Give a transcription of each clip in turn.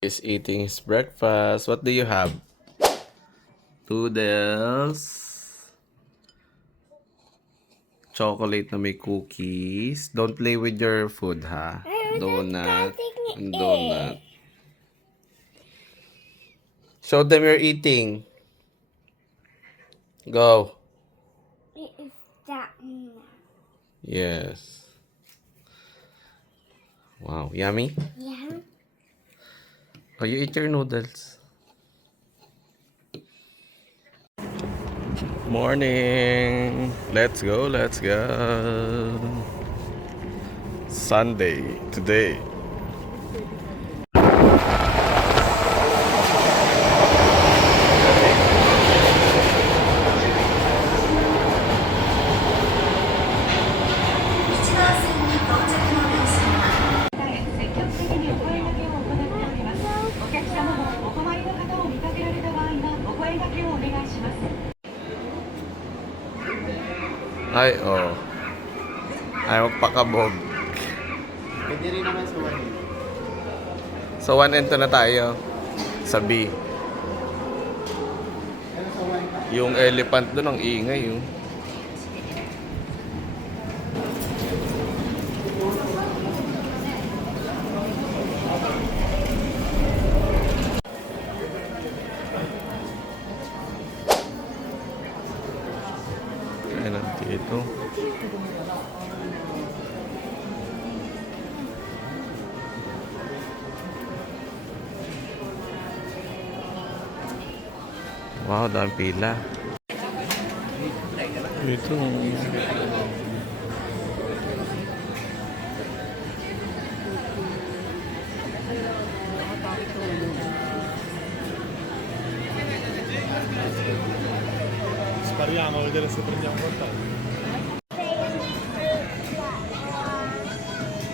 Is eating his breakfast. What do you have? Noodles. Chocolate na may cookies. Don't play with your food, ha? Donut. Donut. Show them you're eating. Go. It's that one. Yes. Wow. Yummy? Yeah. Oh, you eat your noodles. Morning. Let's go. Let's go. Sunday today. Ay, oh. Ay, magpakabog. Pwede rin naman sa one. So, 1 and 2 na tayo. Sa B. Ano sa one? Yung elephant doon ang ingay, yung. Kaya dito. Wow, dami pila. Ito. Spariamo a vedere se prendiamo qualcosa.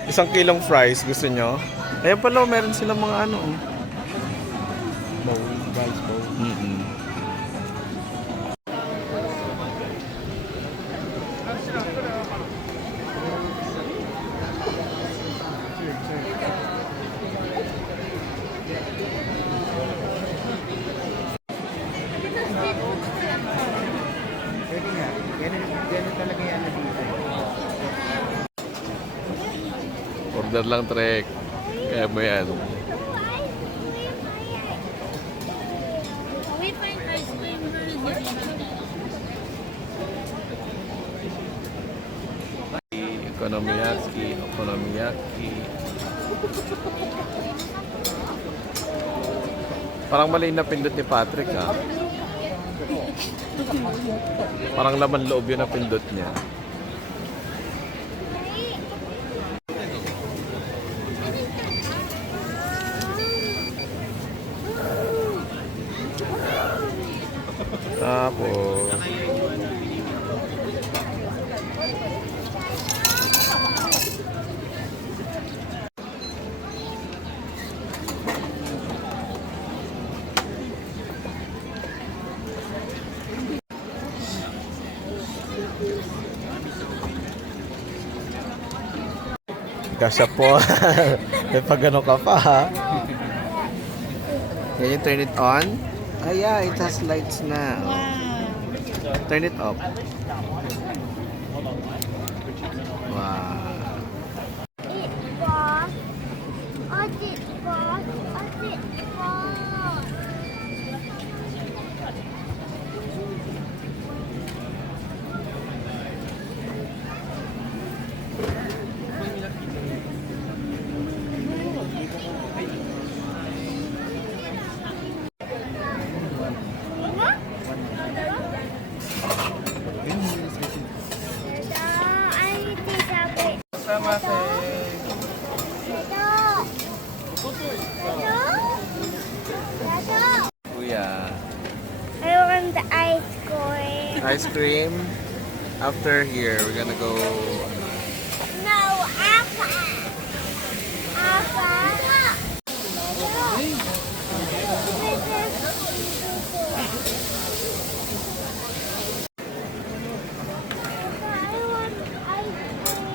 1 kilong fries, gusto nyo? Ayan pala, meron silang mga ano. Bowl, rice bowl. Pwede nga. Ganun talaga yan na dito. Order lang, Trek. Kaya mo yan. We find ice cream really Okonomiyaki, okonomiyaki. Parang mali na pindot ni Patrick, ha? Parang laman loob yun na pindot niya. Tapos kasya po. May pagano ka pa, ha? Can you turn it on? Ah, yeah, it has lights na. Turn it off. Wow. It was. What it was. What it was. Sama sa... Kuya. I want the ice cream. Ice cream. After here, we're gonna go. No, Appa. Appa. I want ice cream.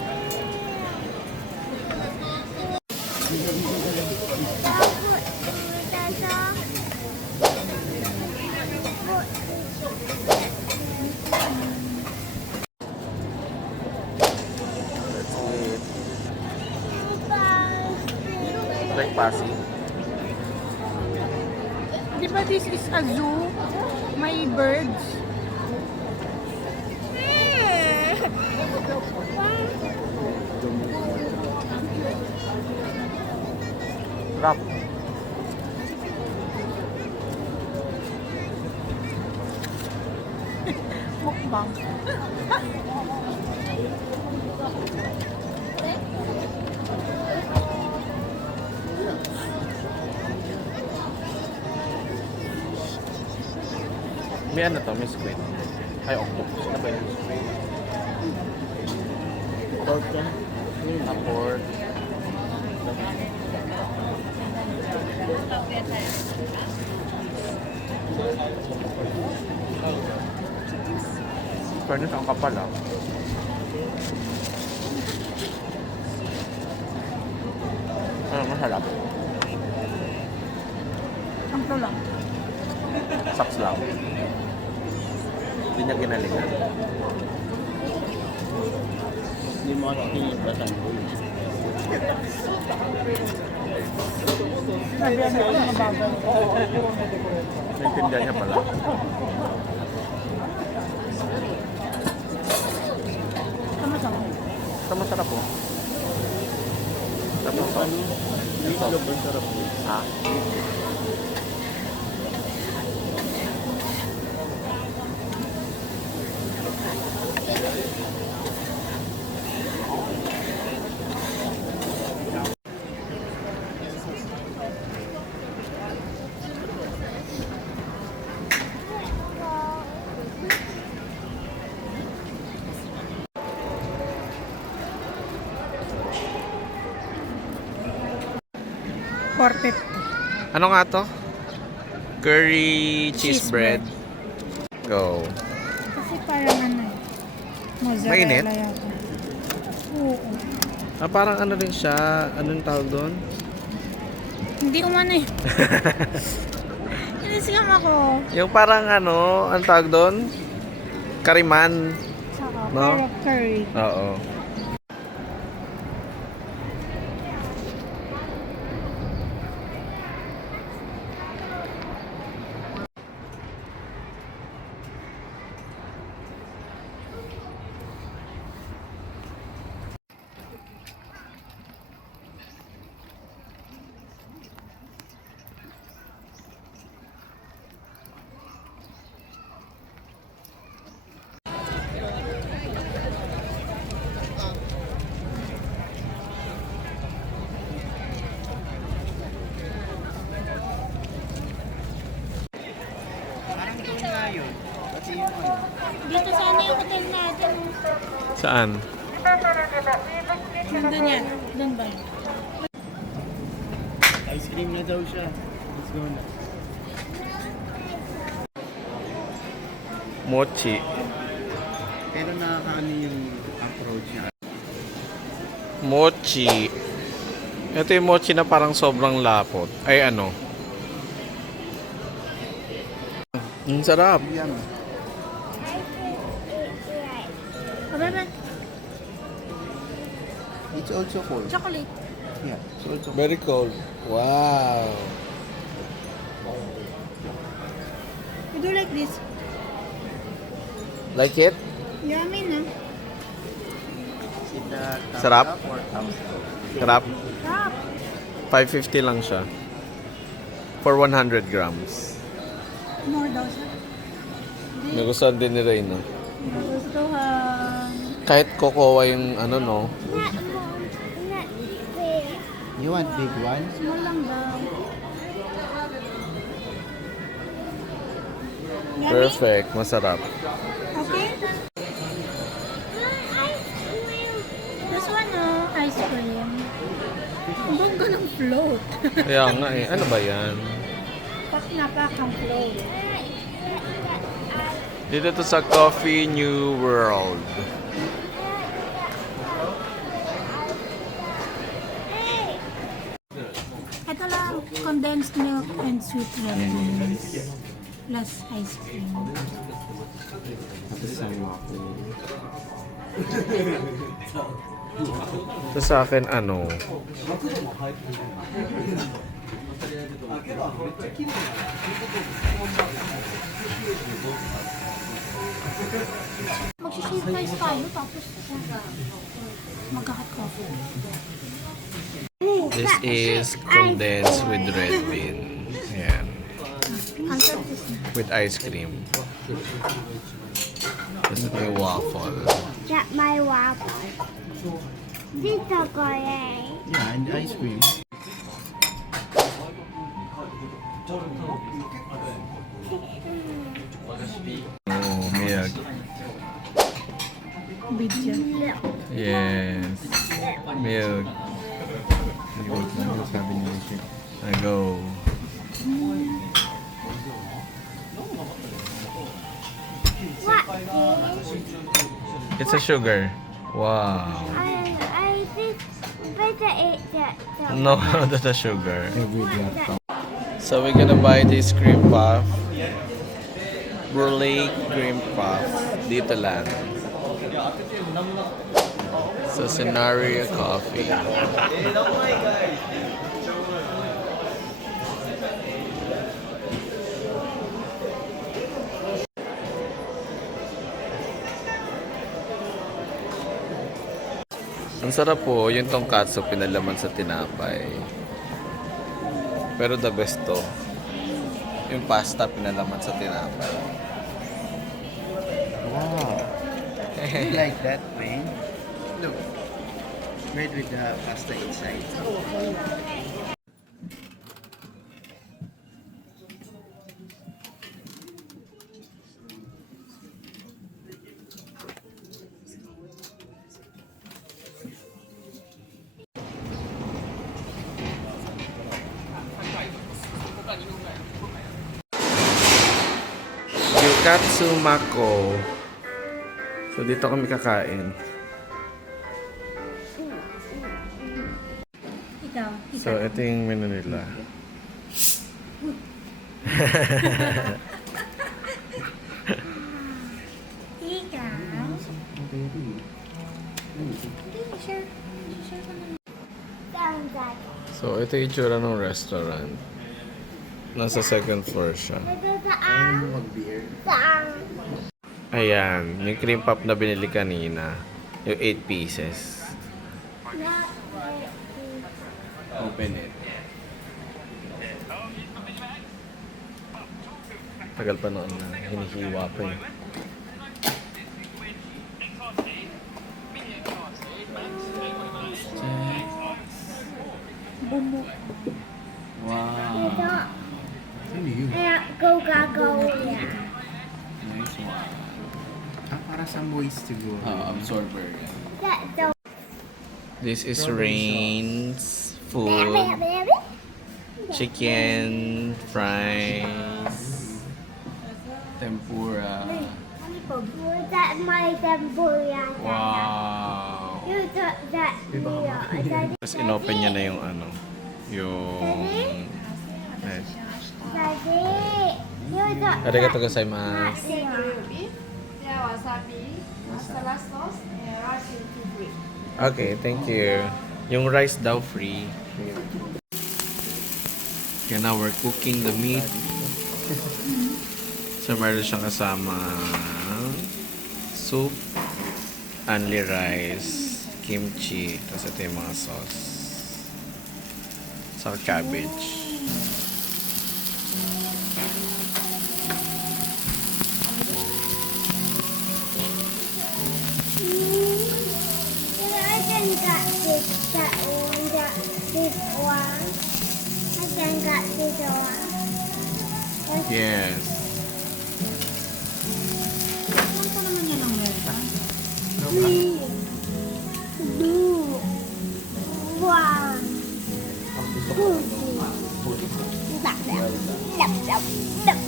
like Pasig. Di ba this is a zoo? May birds. Sarap. Mukbang. May ano to? May squid. Ay, octopus. Ano ba yung squid? Pork yan. Pork. Fairness, ang kapal ah. Ano, masarap. Ang lang. Saks lang. Hindi niya ginalingan. Hindi mo kasi tinipatan ko. Sabi ano ko mabagal. Naintindihan niya pala. Sama-sama. Ito masarap po. Tapos ito. Meatloaf ang sarap ko. Ha? Porpet. Ano nga to? Curry cheese Cheese bread. Go. Kasi parang ano eh. Mozzarella Mainit? yata. Oo. Ah, parang ano rin siya. Anong tawag doon? Hindi umano eh. Inisigam ako. Yung parang ano, anong tawag doon? Kariman. Saka, No? pero curry. Oo. Dito sana yung hotel natin. Saan? Doon yan. Doon ba? Ice cream na daw siya. Let's go na. Mochi. Pero nakakaano yung approach niya. Mochi. Ito yung mochi na parang sobrang lapot. Ay ano? Ang sarap. Yan. Ababa. It's also cold. Chocolate. Yeah, it's also cold. Very cold. Wow. You do like this? Like it? Yummy na. Is it Sarap? or thumbs up? Sarap. Stop. 550 lang siya. For 100 grams. More daw siya. Nagustuhan din ni Reyna. Nagustuhan. Kahit kokowa yung ano no. Not big. You want big one? Small lang daw. Yummy? Perfect. Masarap. Okay? This one, oh, ice cream. Ang bongga ng float. Kaya nga eh. Ano ba yan? Pak na pak ang float. Dito to sa Coffee New World. Ito lang, condensed milk and sweet lemons. Plus ice cream. Tapos sa ako. Ito sa akin, ano? Mag-shave rice tayo, tapos mag-hot coffee. This is condensed with red bean. Ayan. Ang sarap is With ice cream. Tapos ito yung waffle. Get my waffle. Dito ko eh. Yeah, and ice cream. Oh, milk. video. Yes. Milk. Sabi niya siya. I go. What is? It's a sugar. Wow. I think better eat that. No, that's a sugar. That. So we're gonna buy this cream puff. Brulee cream puff. Dito lang. So Scenario Coffee. Ang sarap po, yung tongkatsu pinalaman sa tinapay. Pero the best to, yung pasta pinalaman sa tinapay. Wow. You like that, Wayne? Look. Bread with the pasta inside. Gyukatsu Mako. So dito kami kakain. Ikaw. So ito yung menu nila. Ikaw. Share. Share ko na. Sounds like. So ito yung itsura ng restaurant. Nasa second floor siya. Ito saan? Mag-beer. Saan? Ayan, yung cream puff na binili kanina. Yung 8 pieces. Open it. Tagal pa noon na hinihiwa pa eh. Bumuk. Wow. Ito. Ano yun? Kaya go yan. Nice one. Para some ways to go. Absorber. That This is Rain's food. Chicken, fries, tempura. Was that my tempura? Wow. You took that here. Tapos inopen niya na yung ano, yung... Eh. Daddy, you took Arigatou gozaimasu. Okay, thank you. Yung rice daw free. Okay, now we're cooking the meat. So meron siyang kasama soup, only rice, kimchi, tapos ito yung mga sauce. Saka cabbage. I can get this, that one, this one. I can get this one. Yes. Saan ka naman yan ang meron? Three, two, one. Lap, lap, lap, lap, lap.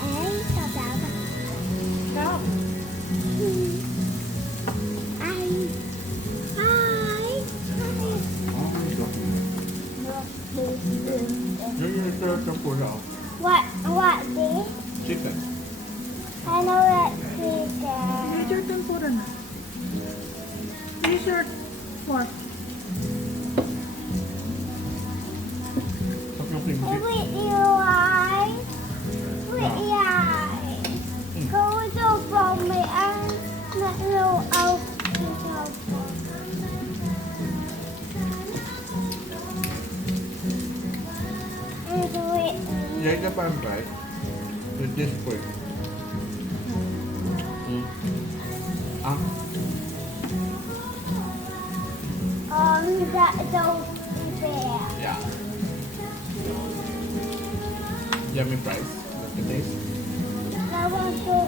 Ay, sabaw. Stop. Ay. Hi. Hi. What this? Kaya parang fried. With this pork. Ah, That don't there. yeah. Yummy fries. Look at this. I want to.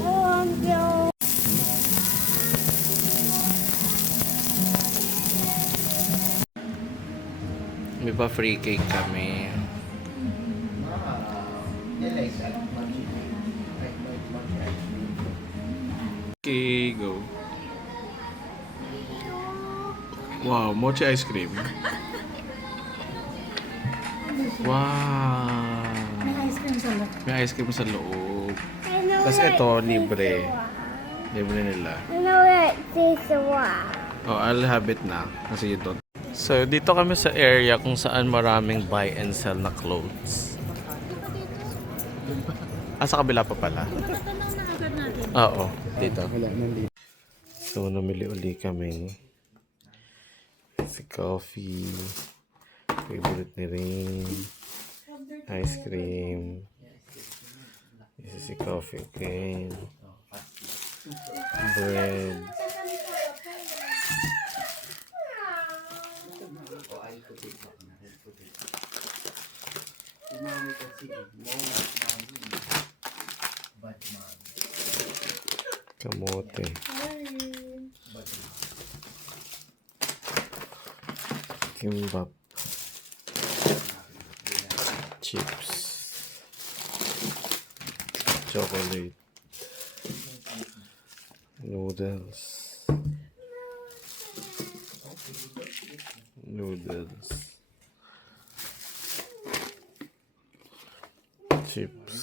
I want to. May pa free cake kami. They like that. Mochi. Like mochi ice cream. Okay, go. Wow, mochi ice cream. Wow. May ice cream sa loob. May ice cream sa loob. I know Tapos what ito, this libre. one. Libre nila. I know what this one. Oh, I'll have it na. Kasi you don't. So, dito kami sa area kung saan maraming buy and sell na clothes. Ah, sa kabila pa pala. Tatanong na agad natin. Oo, dito. Wala nang dito. So, namili uli kami. Si coffee. Favorite ni Rin. Ice cream. This is si coffee again. Bread. Kamote. Kimbap. Chips. Chocolate. Noodles. Noodles. Chips.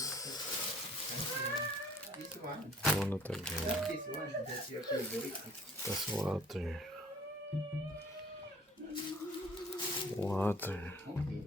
This one. Ano talaga? This one. That's your favorite. That's water. Water. Okay.